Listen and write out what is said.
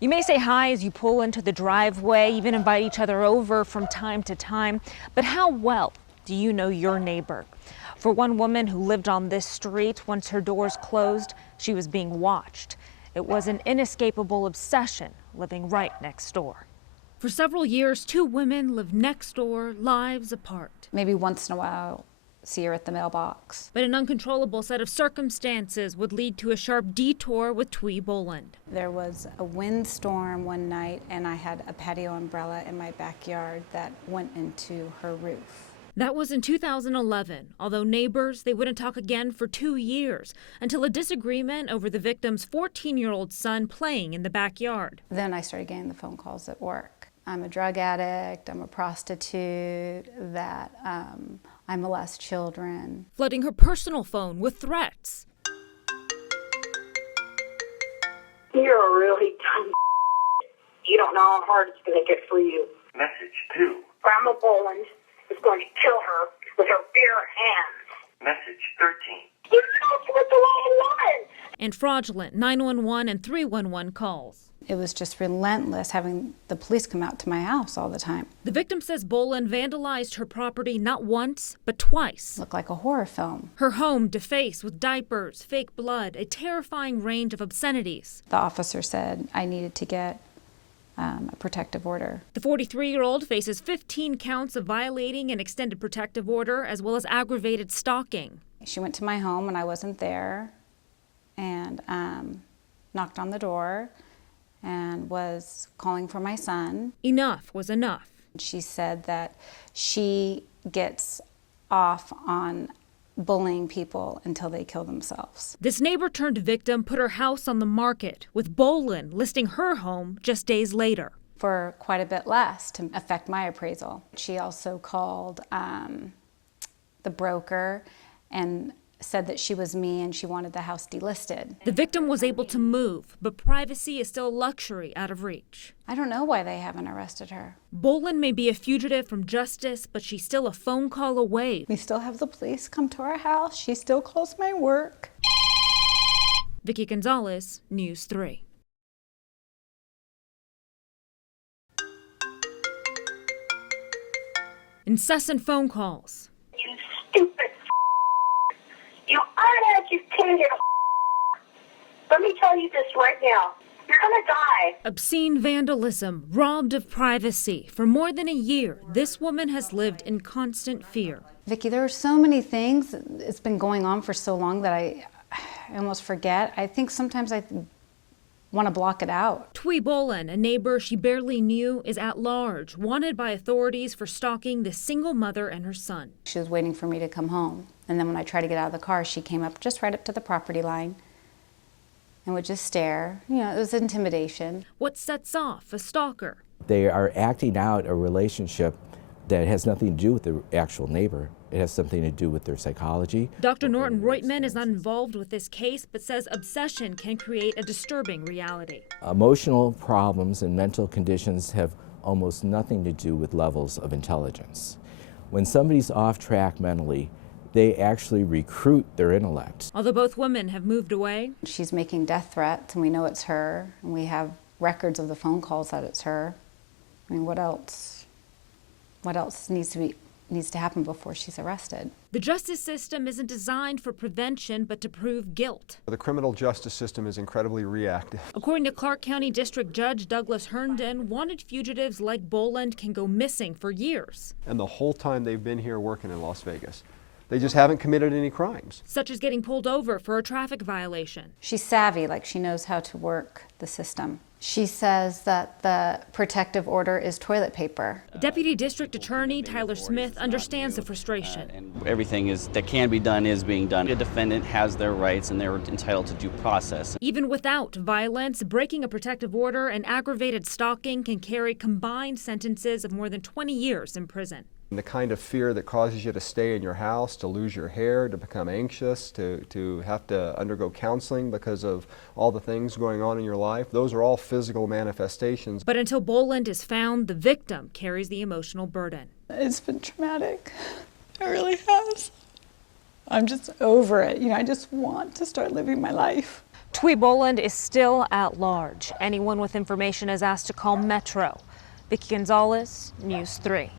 You may say hi as you pull into the driveway, even invite each other over from time to time. But how well do you know your neighbor? For one woman who lived on this street, once her doors closed, she was being watched. It was an inescapable obsession living right next door. For several years, two women lived next door, lives apart. Maybe once in a while, see her at the mailbox. But an uncontrollable set of circumstances would lead to a sharp detour with Twee Boland. There was a windstorm one night, and I had a patio umbrella in my backyard that went into her roof. That was in 2011. Although neighbors, they wouldn't talk again for 2 years until a disagreement over the victim's 14-year-old son playing in the backyard. Then I started getting the phone calls at work. I'm a drug addict, I'm a prostitute, that I molest children. Flooding her personal phone with threats. You're a really dumb. You don't know how hard it's going to get for you. Message 2. Grandma Boland is going to kill her with her bare hands. Message 13. You know what the law wants. And fraudulent 911 and 311 calls. It was just relentless having the police come out to my house all the time. The victim says Boland vandalized her property not once, but twice. Looked like a horror film. Her home defaced with diapers, fake blood, a terrifying range of obscenities. The officer said I needed to get a protective order. The 43-year-old faces 15 counts of violating an extended protective order as well as aggravated stalking. She went to my home when I wasn't there and knocked on the door and was calling for my son. Enough was enough. She said that she gets off on bullying people until they kill themselves. This neighbor-turned-victim put her house on the market, with Boland listing her home just days later. For quite a bit less to affect my appraisal. She also called the broker and said that she was me and she wanted the house delisted. The victim was able to move, but privacy is still a luxury out of reach. I don't know why they haven't arrested her. Boland may be a fugitive from justice, but she's still a phone call away. We still have the police come to our house. She still calls my work. Vicki Gonzalez, News 3. Incessant phone calls. You stupid. You uneducated. Let me tell you this right now. You're going to die. Obscene vandalism, robbed of privacy. For more than a year, this woman has lived in constant fear. Vicki, there are so many things. It's been going on for so long that I almost forget. I think sometimes I want to block it out. Twee Boland, a neighbor she barely knew, is at large, wanted by authorities for stalking this single mother and her son. She was waiting for me to come home. And then when I tried to get out of the car, she came up just right up to the property line and would just stare. You know, it was intimidation. What sets off a stalker? They are acting out a relationship that has nothing to do with the actual neighbor. It has something to do with their psychology. Dr. Norton Reutman is not involved with this case, but says obsession can create a disturbing reality. Emotional problems and mental conditions have almost nothing to do with levels of intelligence. When somebody's off track mentally, they actually recruit their intellect. Although both women have moved away. She's making death threats, and we know it's her, and we have records of the phone calls that it's her. I mean, what else? What else needs to happen before she's arrested? The justice system isn't designed for prevention, but to prove guilt. The criminal justice system is incredibly reactive. According to Clark County District Judge Douglas Herndon, wanted fugitives like Boland can go missing for years. And the whole time they've been here working in Las Vegas, they just haven't committed any crimes. Such as getting pulled over for a traffic violation. She's savvy, like she knows how to work the system. She says that the protective order is toilet paper. Deputy District Attorney Tyler Smith understands the frustration. And everything that can be done is being done. A defendant has their rights and they're entitled to due process. Even without violence, breaking a protective order and aggravated stalking can carry combined sentences of more than 20 years in prison. And the kind of fear that causes you to stay in your house, to lose your hair, to become anxious, to have to undergo counseling because of all the things going on in your life, those are all physical manifestations. But until Boland is found, the victim carries the emotional burden. It's been traumatic. It really has. I'm just over it. You know, I just want to start living my life. Twee Boland is still at large. Anyone with information is asked to call Metro. Vicki Gonzalez, News 3.